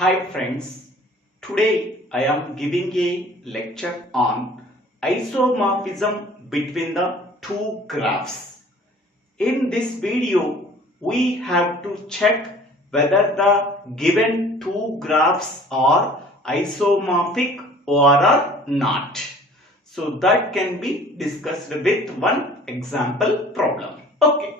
Hi friends, today I am giving a lecture on isomorphism between the two graphs. In this video, we have to check whether the given two graphs are isomorphic or are not. So that can be discussed with one example problem. Okay.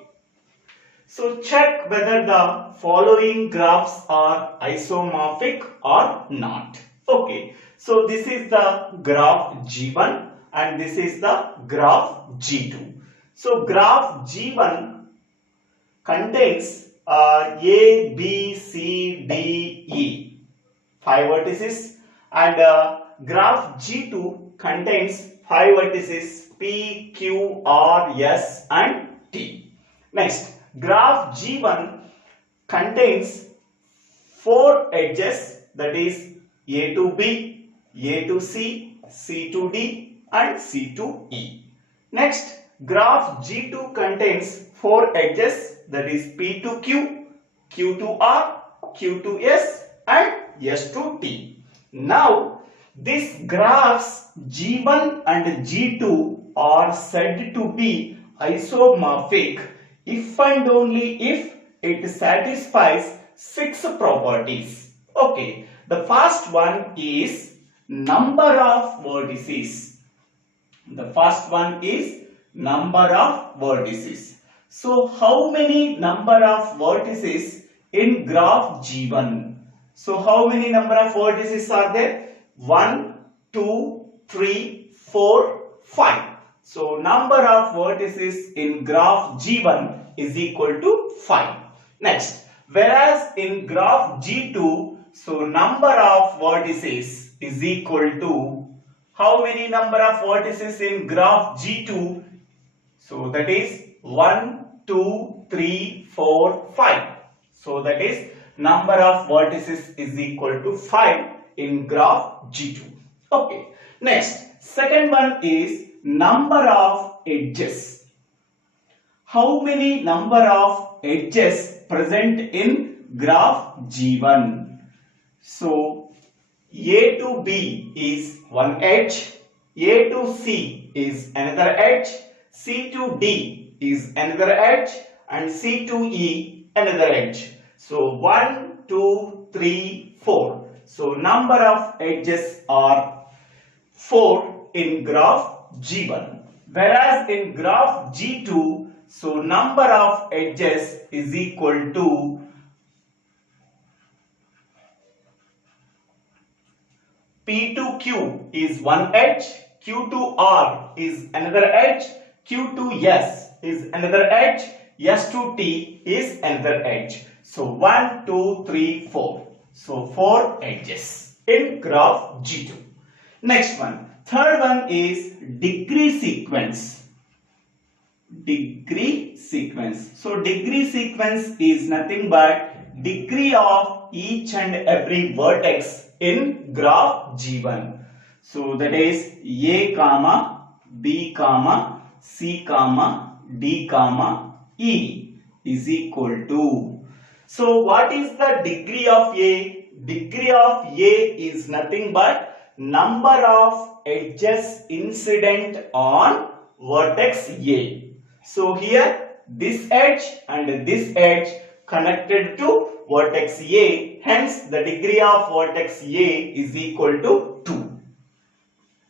So check whether the following graphs are isomorphic or not. Okay. So this is the graph G1 and this is the graph G2. So graph G1 contains A, B, C, D, E. 5 vertices and graph G2 contains 5 vertices P, Q, R, S and T. Next, graph G1 contains 4 edges, that is A to B, A to C, C to D and C to E. Next, graph G2 contains 4 edges, that is P to Q, Q to R, Q to S and S to T. Now, these graphs G1 and G2 are said to be isomorphic if and only if it satisfies 6 properties. Okay, the first one is number of vertices. The first one is number of vertices. So, how many number of vertices in graph G1? So, how many number of vertices are there? 1, 2, 3, 4, 5. So, number of vertices in graph G1 is equal to 5. Next, whereas in graph G2, so number of vertices is equal to how many number of vertices in graph G2? So, that is 1, 2, 3, 4, 5. So, that is number of vertices is equal to 5 in graph G2. Okay. Next, second one is number of edges. How many number of edges present in graph G1? So, A to B is one edge, A to C is another edge, C to D is another edge and C to E another edge. So 1, 2, 3, 4. So number of edges are 4 in graph G1. Whereas in graph G2, so number of edges is equal to P to Q is one edge, Q to R is another edge, Q to S is another edge, S to T is another edge. So 1, 2, 3, 4. So 4 edges in graph G2. Next one. Third one is degree sequence. Degree sequence. So degree sequence is nothing but degree of each and every vertex in graph G1. So that is A comma B comma C comma D comma E is equal to. So what is the degree of A? Degree of A is nothing but number of edges incident on vertex A. So here this edge and this edge connected to vertex A, hence the degree of vertex A is equal to 2.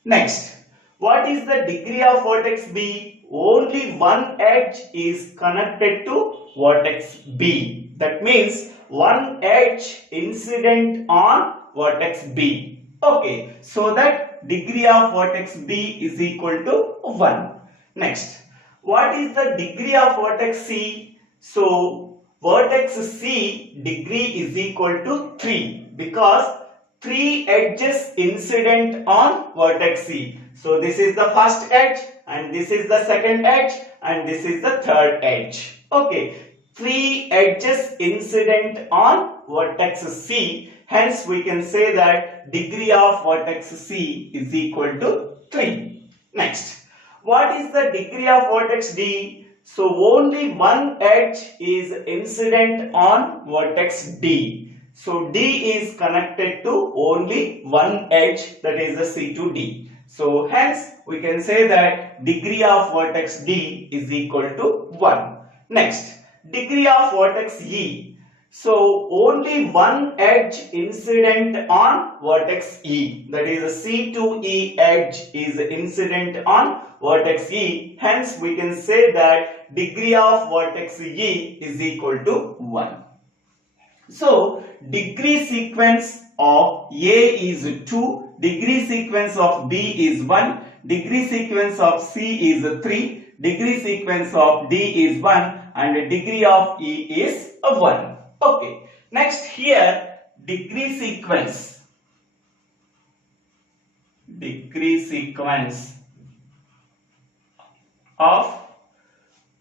Next, what is the degree of vertex B? Only one edge is connected to vertex B. That means one edge incident on vertex B. Okay, so that degree of vertex B is equal to 1. Next, what is the degree of vertex C? So, vertex C degree is equal to 3 because 3 edges incident on vertex C. So, this is the first edge and this is the second edge and this is the third edge. Okay, 3 edges incident on vertex C. Hence, we can say that degree of vertex C is equal to 3. Next, what is the degree of vertex D? So only one edge is incident on vertex D. So D is connected to only one edge, that is the C to D. So hence we can say that degree of vertex D is equal to 1. Next, degree of vertex E. So only one edge incident on vertex E, that is the C to E edge is incident on vertex E. Hence we can say that degree of vertex E is equal to 1. So degree sequence of A is 2, degree sequence of B is 1, degree sequence of C is 3, degree sequence of D is 1, and degree of E is 1. Okay. Next here, degree sequence of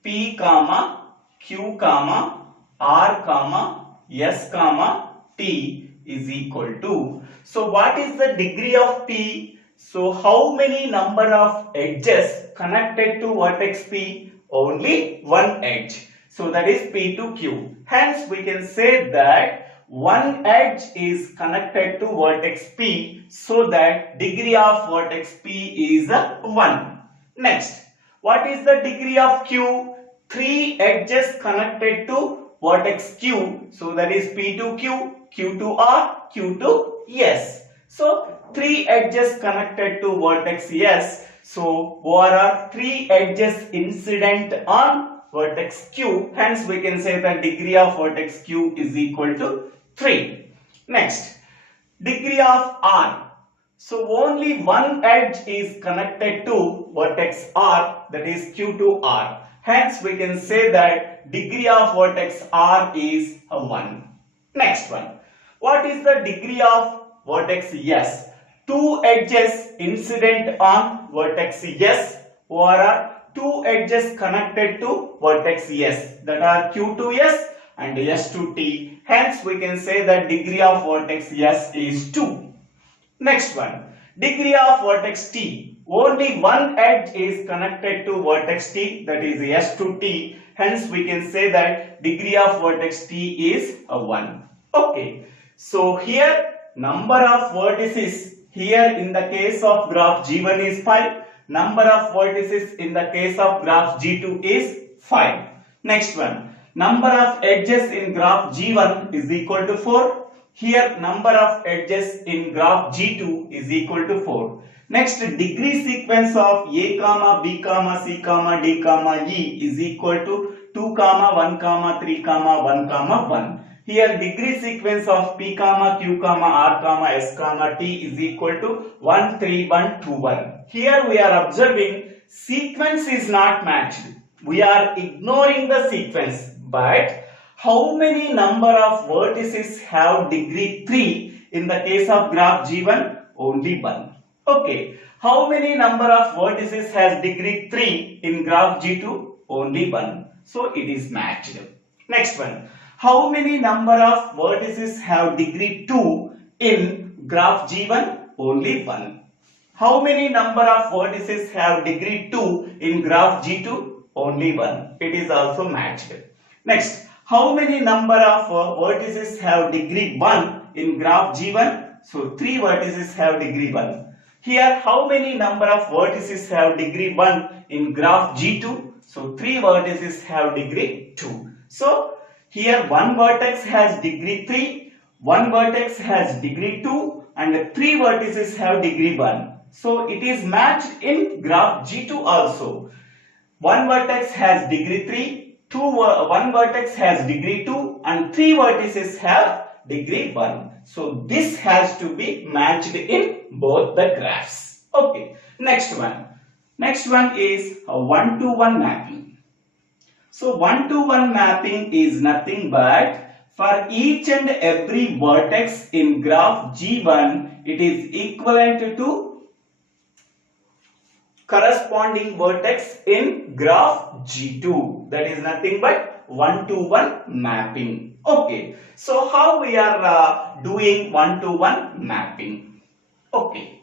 P comma Q comma R comma S comma T is equal to. So what is the degree of P? So how many number of edges connected to vertex P? Only one edge. So that is P to Q. Hence we can say that one edge is connected to vertex P, so that degree of vertex P is 1. Next, what is the degree of Q? 3 edges connected to vertex Q, so that is P to Q, Q to R, Q to S. So 3 edges connected to vertex S. So there are 3 edges incident on vertex Q. Hence we can say that degree of vertex Q is equal to 3. Next, degree of R. So only one edge is connected to vertex R, that is Q to R. Hence we can say that degree of vertex R is 1. Next one. What is the degree of vertex S? 2 edges incident on vertex S, or are 2 edges connected to vertex S, that are Q to S and S to T. Hence we can say that degree of vertex S is 2. Next one, degree of vertex T. Only one edge is connected to vertex T, that is S to T. Hence we can say that degree of vertex T is 1. Okay. So here number of vertices, here in the case of graph G1 is 5. Number of vertices in the case of graph G2 is 5. Next one, number of edges in graph G1 is equal to 4. Here number of edges in graph G2 is equal to 4. Next, degree sequence of A comma B comma C comma D comma E is equal to 2 comma 1 comma 3 comma 1 comma 1. Here degree sequence of P comma Q comma R comma S comma T is equal to 1 3 1 2 1. Here we are observing sequence is not matched. We are ignoring the sequence, but how many number of vertices have degree 3 in the case of graph G1? Only 1. Okay. How many number of vertices has degree 3 in graph G2? Only 1. So it is matched. Next one. How many number of vertices have degree 2 in graph G1? Only 1. How many number of vertices have degree 2 in graph G2? Only 1. It is also matched. Next, how many number of vertices have degree 1 in graph G1? So 3 vertices have degree 1. Here, how many number of vertices have degree 1 in graph G2? So 3 vertices have degree 2. So here one vertex has degree 3, one vertex has degree 2, and 3 vertices have degree 1. So it is matched in graph G2 also. One vertex has degree 3, one vertex has degree 2, and 3 vertices have degree 1. So this has to be matched in both the graphs. Okay. Next one. Next one is a 1-to-1 mapping. So 1-to-1 mapping is nothing but for each and every vertex in graph G1, it is equivalent to corresponding vertex in graph G2. That is nothing but 1-to-1 mapping. Okay. So how we are doing 1-to-1 mapping? Okay.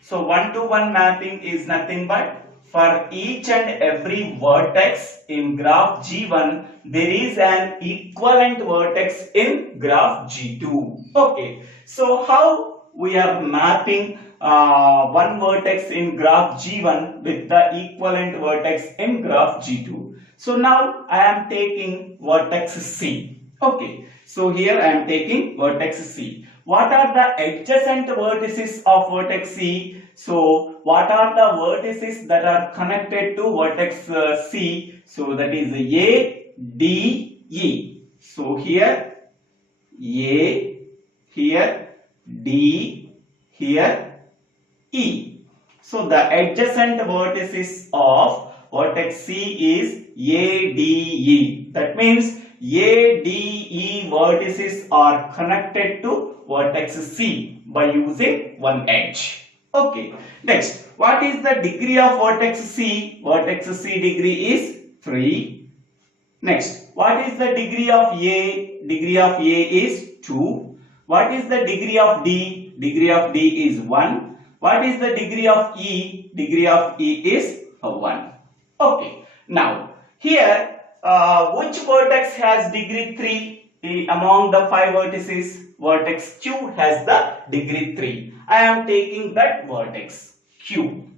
So 1-to-1 mapping is nothing but for each and every vertex in graph G1, there is an equivalent vertex in graph G2. Okay, so how we are mapping one vertex in graph G1 with the equivalent vertex in graph G2? So now I am taking vertex C. Okay, so here I am taking vertex C. What are the adjacent vertices of vertex C? So what are the vertices that are connected to vertex C? So that is A, D, E. So here A, here D, here E. So the adjacent vertices of vertex C is A, D, E. That means A, D, E vertices are connected to vertex C by using one edge. Okay, next, what is the degree of vertex C? Vertex C degree is 3. Next, what is the degree of A? Degree of A is 2. What is the degree of D? Degree of D is 1. What is the degree of E? Degree of E is 1. Okay, now here which vertex has degree 3 among the 5 vertices? Vertex Q has the degree 3. I am taking that vertex Q.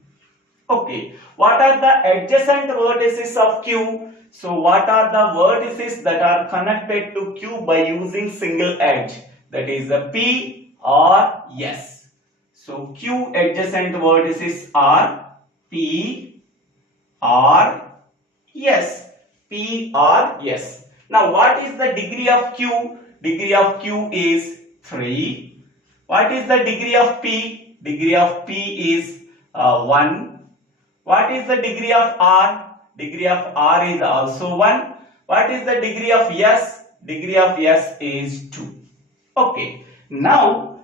Okay, what are the adjacent vertices of Q? So what are the vertices that are connected to Q by using single edge? That is the P or S. So Q adjacent vertices are P or S. P or S. Now what is the degree of Q? Degree of Q is 3. What is the degree of P? Degree of P is 1. What is the degree of R? Degree of R is also 1. What is the degree of S? Degree of S is 2. Okay. Now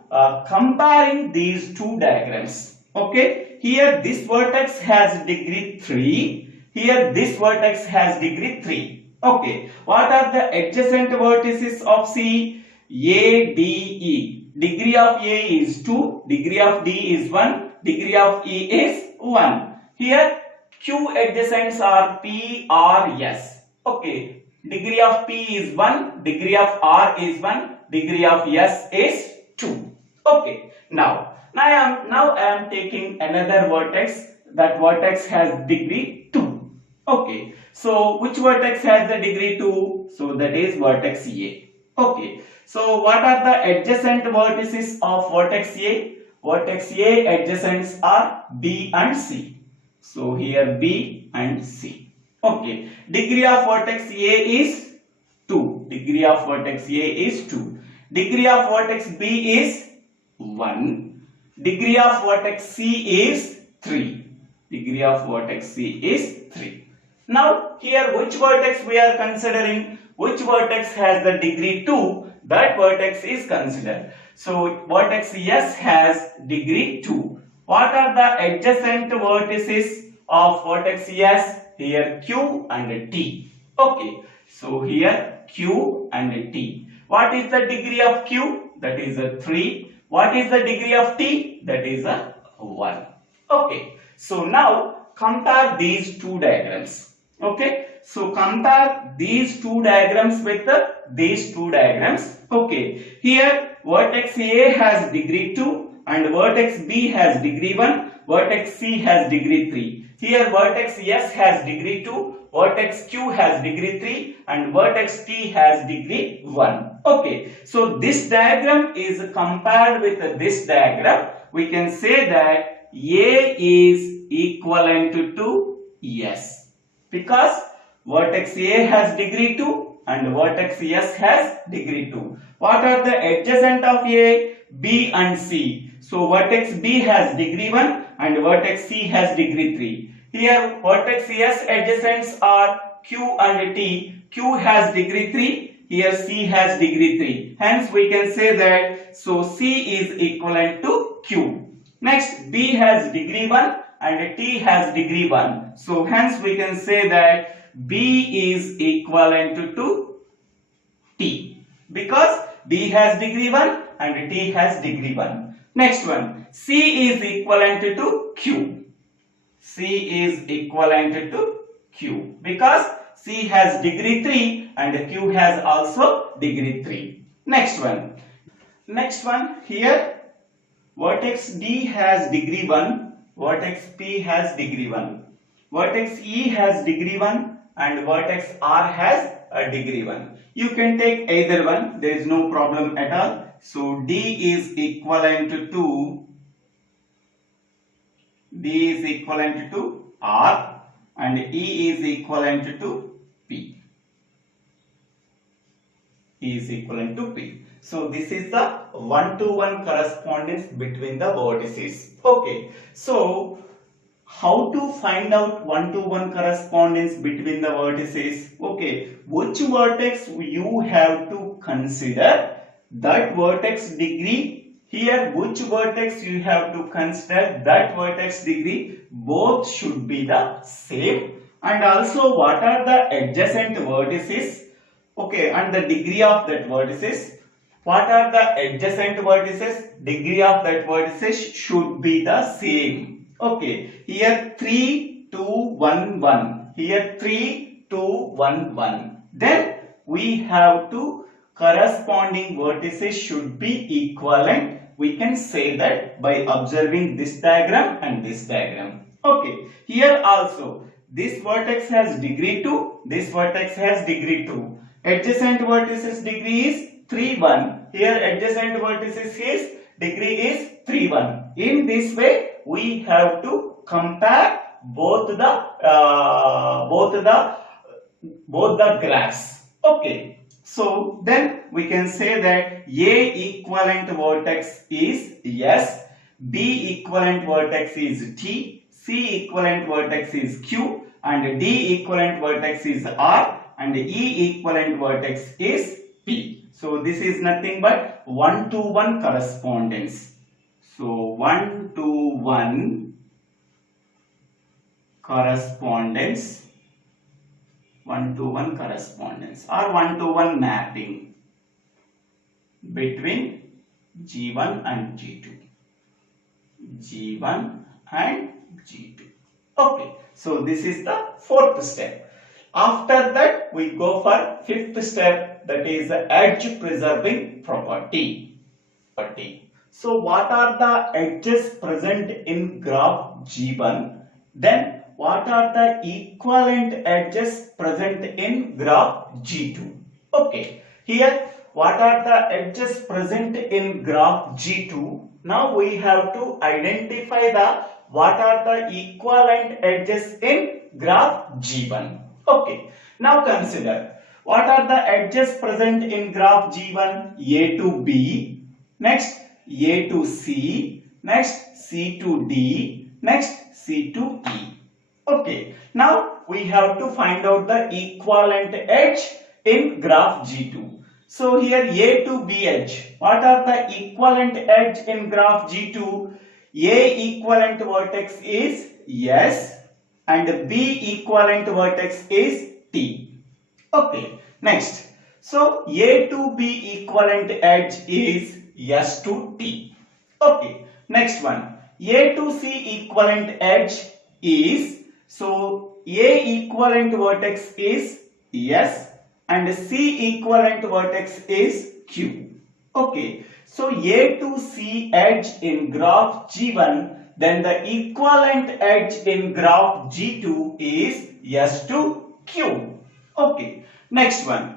comparing these two diagrams. Okay. Here this vertex has degree 3. Here this vertex has degree 3. Okay, what are the adjacent vertices of C? A, D, E. Degree of A is 2, degree of D is 1, degree of E is 1. Here Q adjacents are P, R, S. Okay, degree of P is 1, degree of R is 1, degree of S is 2. Okay, now I am taking another vertex. That vertex has degree 2. Okay, so which vertex has the degree 2? So that is vertex A. Okay, so what are the adjacent vertices of vertex A? Vertex A adjacents are B and C. So here B and C. Okay, degree of vertex A is 2. Degree of vertex A is 2. Degree of vertex B is 1. Degree of vertex C is 3. Degree of vertex C is 3. Now here which vertex we are considering? Which vertex has the degree 2? That vertex is considered. So vertex S has degree 2. What are the adjacent vertices of vertex S? Here Q and T. Okay, so here Q and T. What is the degree of Q? That is a 3. What is the degree of T? That is a 1. Okay, so now compare these two diagrams. Okay, so compare these two diagrams with these two diagrams. Okay, here vertex A has degree 2 and vertex B has degree 1, vertex C has degree 3. Here vertex S has degree 2, vertex Q has degree 3 and vertex T has degree 1. Okay, so this diagram is compared with this diagram. We can say that A is equivalent to S. Because vertex A has degree 2 and vertex S has degree 2. What are the adjacent of A? B and C. So vertex B has degree 1 and vertex C has degree 3. Here vertex S adjacents are Q and T. Q has degree 3. Here C has degree 3. Hence we can say that so C is equivalent to Q. Next B has degree 1 and T has degree 1. So hence we can say that B is equivalent to T because B has degree 1 and T has degree 1. Next one, C is equivalent to Q. C is equivalent to Q because C has degree 3 and Q has also degree 3. Next one here vertex D has degree 1, vertex P has degree 1, vertex E has degree 1 and vertex R has a degree 1. You can take either one, there is no problem at all. So D is equivalent to R and E is equivalent to P. E is equivalent to P. So this is the one-to-one correspondence between the vertices. Okay. So how to find out one-to-one correspondence between the vertices? Okay. Which vertex you have to consider that vertex degree? Here which vertex you have to consider that vertex degree? Both should be the same. And also what are the adjacent vertices? Okay, and the degree of that vertices. What are the adjacent vertices? Degree of that vertices should be the same. Okay, here 3, 2, 1, 1. Here 3, 2, 1, 1. Then we have to corresponding vertices should be equivalent. We can say that by observing this diagram and this diagram. Okay, here also this vertex has degree 2, this vertex has degree 2. Adjacent vertices degree is 3, 1. Here adjacent vertices is degree is 3, 1. In this way we have to compare both the graphs. Okay. So then we can say that A equivalent vertex is S, B equivalent vertex is T, C equivalent vertex is Q, and D equivalent vertex is R, and E equivalent vertex is P. So this is nothing but one-to-one correspondence. So one-to-one correspondence or one-to-one mapping between G1 and G2. G1 and G2. Okay, so this is the fourth step. After that, we go for fifth step, that is the edge preserving property. So what are the edges present in graph G1? Then what are the equivalent edges present in graph G2? Okay, here what are the edges present in graph G2? Now we have to identify what are the equivalent edges in graph G1. Okay, now consider what are the edges present in graph G1? A to B, next A to C, next C to D, next C to E. Okay, now we have to find out the equivalent edge in graph G2. So here A to B edge. What are the equivalent edge in graph G2? A equivalent vertex is S and B equivalent vertex is T. Okay, next. So A to B equivalent edge is S to T. Okay, next one. A to C equivalent edge is, so A equivalent vertex is S and C equivalent vertex is Q. Okay, so A to C edge in graph G1, then the equivalent edge in graph G2 is S to Q. Okay, next one.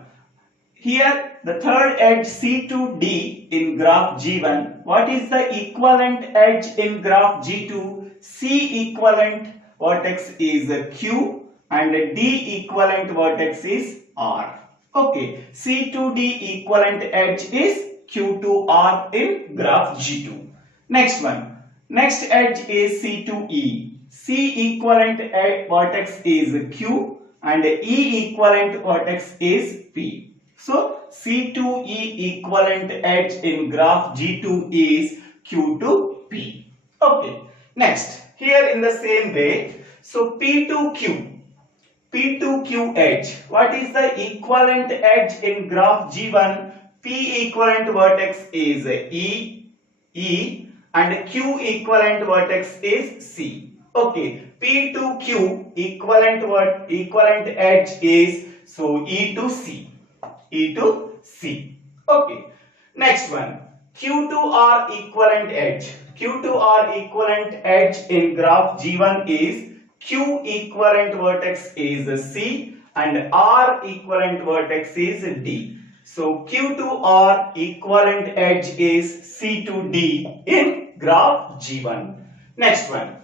Here the third edge C to D in graph G1. What is the equivalent edge in graph G2? C equivalent vertex is Q and D equivalent vertex is R. Okay, C to D equivalent edge is Q to R in graph G2. Next one. Next edge is C to E. C equivalent vertex is Q and E equivalent vertex is P. So C to E equivalent edge in graph G2 is Q to P. Okay. Next, here in the same way, so P to Q edge. What is the equivalent edge in graph G1? P equivalent vertex is E and Q equivalent vertex is C. Okay, P to Q equivalent what? Equivalent edge is so E to C. E to C. Okay. Next one. Q to R equivalent edge. Q to R equivalent edge in graph G1 is Q equivalent vertex is C and R equivalent vertex is D. So Q to R equivalent edge is C to D in graph G1. Next one.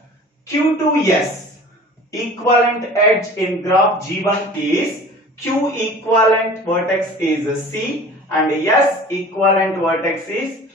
Q to S equivalent edge in graph G1 is Q equivalent vertex is C and S equivalent vertex is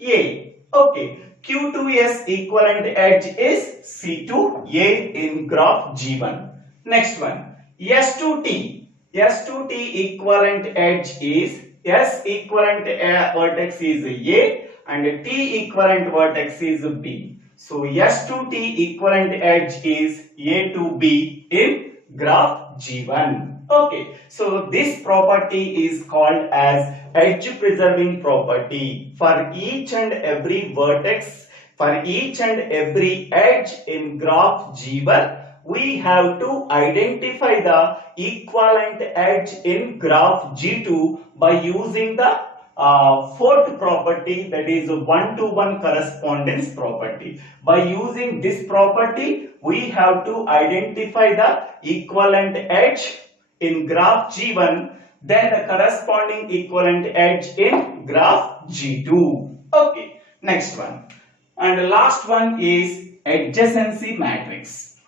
A. Okay. Q to S equivalent edge is C to A in graph G1. Next one. S to T. S to T equivalent edge is S equivalent vertex is A and T equivalent vertex is B. So S to T equivalent edge is A to B in graph G1. Okay, so this property is called as edge preserving property. For each and every vertex, for each and every edge in graph G1, we have to identify the equivalent edge in graph G2 by using the fourth property, that is one-to-one correspondence property. By using this property, we have to identify the equivalent edge in graph G1, then the corresponding equivalent edge in graph G2. Okay, next one. And the last one is adjacency matrix.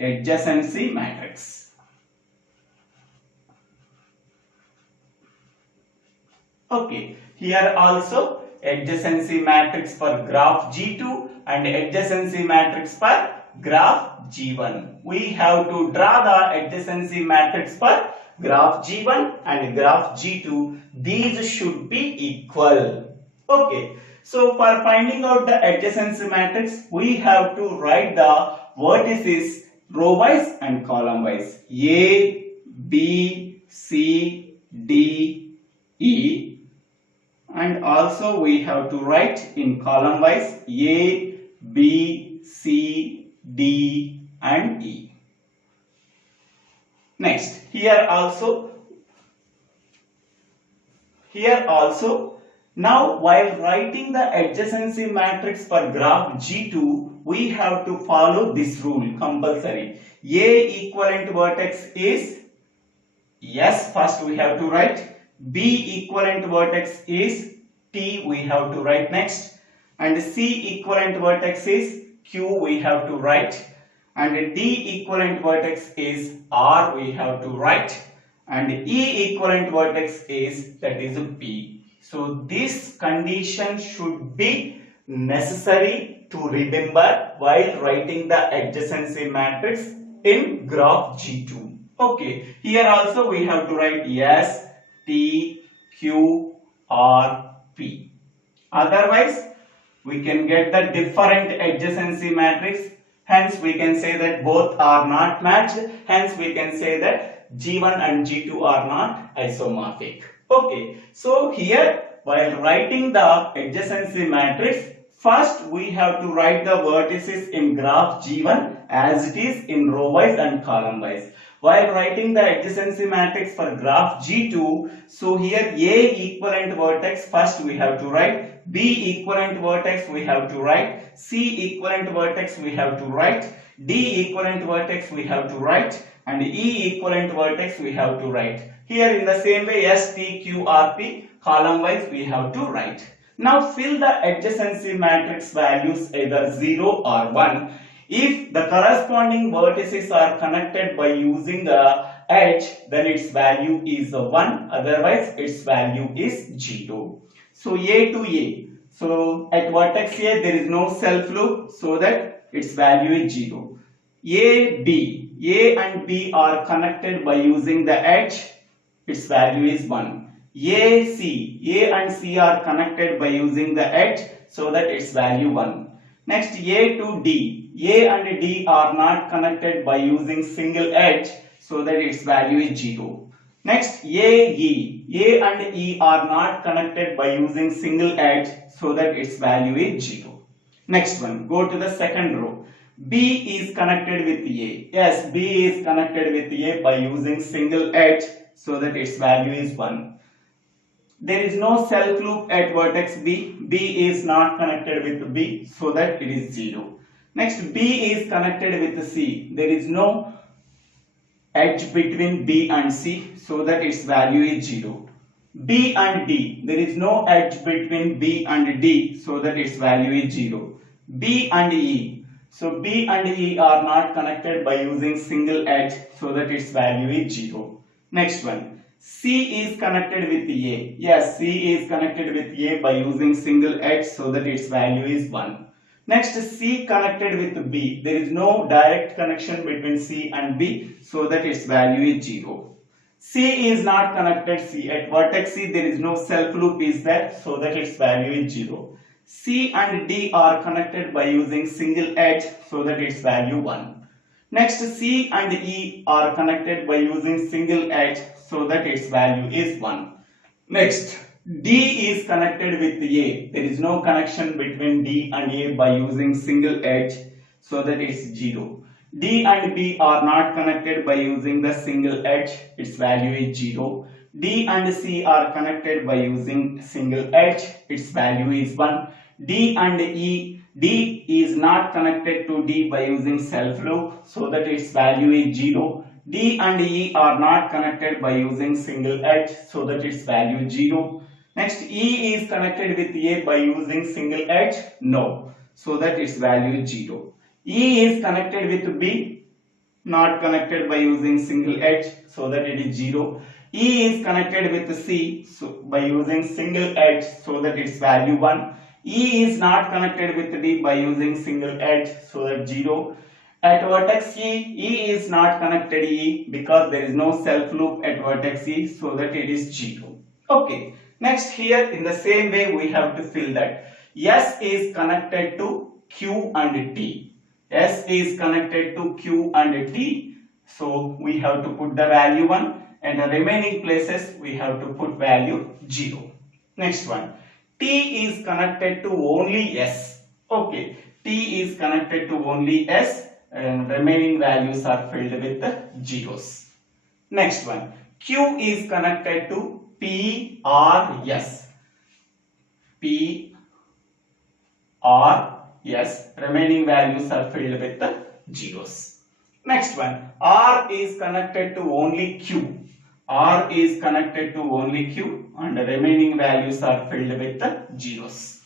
Adjacency matrix. Okay, here also adjacency matrix for graph G2 and adjacency matrix for graph G1. We have to draw the adjacency matrix for graph G1 and graph G2. These should be equal. Okay, so for finding out the adjacency matrix, we have to write the vertices row wise and column wise. A, B, C, D, E. And also we have to write in column wise A, B, C, D and E. Next, here also, now while writing the adjacency matrix for graph G2, we have to follow this rule compulsory. A equivalent vertex is S, first we have to write. B equivalent vertex is T, we have to write next, and C equivalent vertex is Q, we have to write, and D equivalent vertex is R, we have to write, and E equivalent vertex is, that is P. So this condition should be necessary to remember while writing the adjacency matrix in graph G2. Okay, here also we have to write S, T, Q, R, P. Otherwise, we can get the different adjacency matrix. Hence, we can say that both are not matched. Hence, we can say that G1 and G2 are not isomorphic. Okay, so here, while writing the adjacency matrix, first we have to write the vertices in graph G1 as it is in row wise and column wise. While writing the adjacency matrix for graph G2, so here A equivalent vertex first we have to write, B equivalent vertex we have to write, C equivalent vertex we have to write, D equivalent vertex we have to write, and E equivalent vertex we have to write. Here in the same way S, T, Q, R, P column wise we have to write. Now fill the adjacency matrix values either 0 or 1. If the corresponding vertices are connected by using the edge, then its value is 1, otherwise its value is 0. So A to A. So at vertex A there is no self loop, so that its value is 0. A, B. A and B are connected by using the edge, its value is 1. A, C. A and C are connected by using the edge, so that its value 1. Next A to D. A and D are not connected by using single edge, so that its value is 0. Next A, E. A and E are not connected by using single edge, so that its value is 0. Next one, go to the second row. B is connected with A. Yes, B is connected with A by using single edge, so that its value is 1. There is no self loop at vertex B. B is not connected with B, so that it is 0. Next, B is connected with C. There is no edge between B and C, so that its value is 0. B and D, there is no edge between B and D, so that its value is 0. B and E, so B and E are not connected by using single edge, so that its value is 0. Next one, C is connected with A. Yes, C is connected with A by using single edge, so that its value is 1. Next, C connected with B. There is no direct connection between C and B, so that its value is 0. C is not connected C. At vertex C, there is no self loop is there, so that its value is 0. C and D are connected by using single edge, so that its value 1. Next, C and E are connected by using single edge, so that its value is 1. Next, D is connected with A. There is no connection between D and A by using single edge, so that it's 0. D and B are not connected by using the single edge, its value is 0. D and C are connected by using single edge, its value is 1. D and E, D is not connected to D by using self loop, so that its value is 0. D and E are not connected by using single edge, so that its value is 0. Next, E is connected with A by using single edge? No, so that its value is 0. E is connected with B, not connected by using single edge, so that it is 0. E is connected with C, so by using single edge, so that its value 1. E is not connected with D by using single edge, so that 0. At vertex E, E is not connected E because there is no self loop at vertex E, so that it is 0. Okay. Next, here in the same way we have to fill that S is connected to Q and T. S is connected to Q and T, so we have to put the value 1, and the remaining places we have to put value 0. Next one, T is connected to only S. Okay, T is connected to only S, and remaining values are filled with the zeros. Next one, Q is connected to P or S. P or S, remaining values are filled with the zeros. Next one, R is connected to only Q. R is connected to only Q, and the remaining values are filled with the zeros.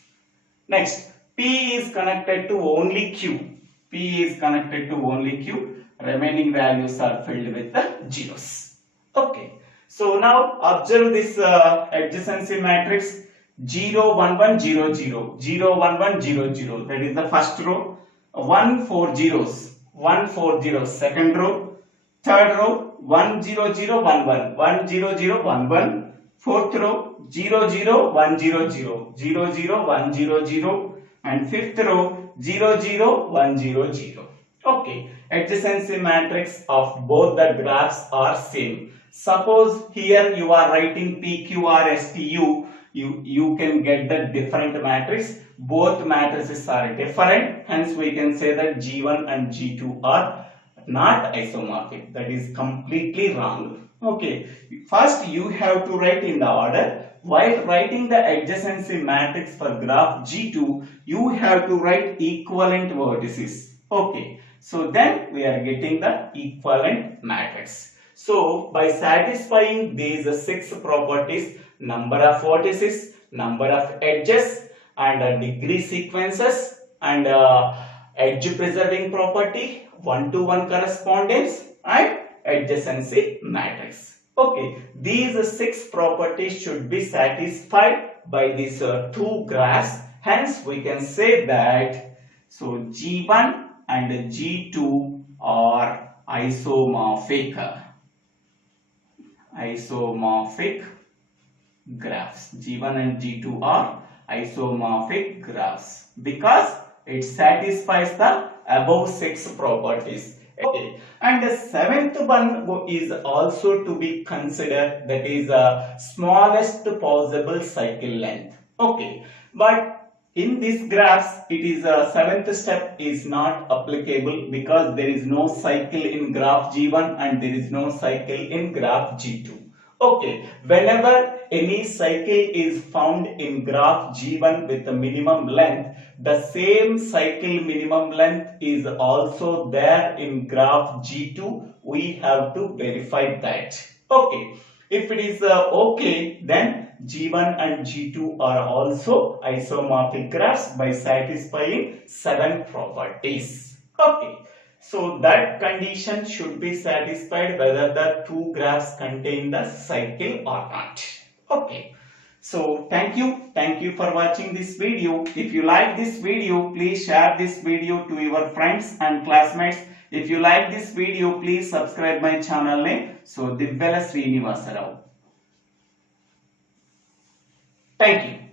Next, P is connected to only Q. P is connected to only Q, remaining values are filled with the zeros. Okay, so now observe this adjacency matrix. 0 1 1 0 0 0 1 1 0 0, that is the first row. 1 4 zeros, 1 4 zeros, second row. Third row, 1 0 0 1 1 1 0 0 1 1. Fourth row, 0 0 1 0 0 0 0 1 0 0, and fifth row, 0 0 1 0 0. Okay, adjacency matrix of both the graphs are same. Suppose here you are writing PQRSTU, you can get the different matrix. Both matrices are different, hence we can say that G1 and G2 are not isomorphic. That is completely wrong. Okay, first you have to write in the order. While writing the adjacency matrix for graph G2, you have to write equivalent vertices. Okay, so then we are getting the equivalent matrix. So by satisfying these 6 properties, number of vertices, number of edges, and degree sequences, and edge preserving property, one-to-one correspondence, and adjacency matrix. Okay, these 6 properties should be satisfied by these 2 graphs. Hence, we can say that so G1 and G2 are isomorphic. Isomorphic graphs. G1 and G2 are isomorphic graphs because it satisfies the above 6 properties. Okay, and the 7th one is also to be considered, that is smallest possible cycle length. Okay, but In this graphs, it is a seventh step is not applicable because there is no cycle in graph G1 and there is no cycle in graph G2. Okay, whenever any cycle is found in graph G1 with a minimum length, the same cycle minimum length is also there in graph G2. We have to verify that. Okay, if it is okay, then G1 and G2 are also isomorphic graphs by satisfying 7 properties. Okay, so that condition should be satisfied whether the two graphs contain the cycle or not. Okay, so thank you for watching this video. If you like this video, please share this video to your friends and classmates. If you like this video, please subscribe my channel name. So Divvela Srinivasa Rao. Thank you.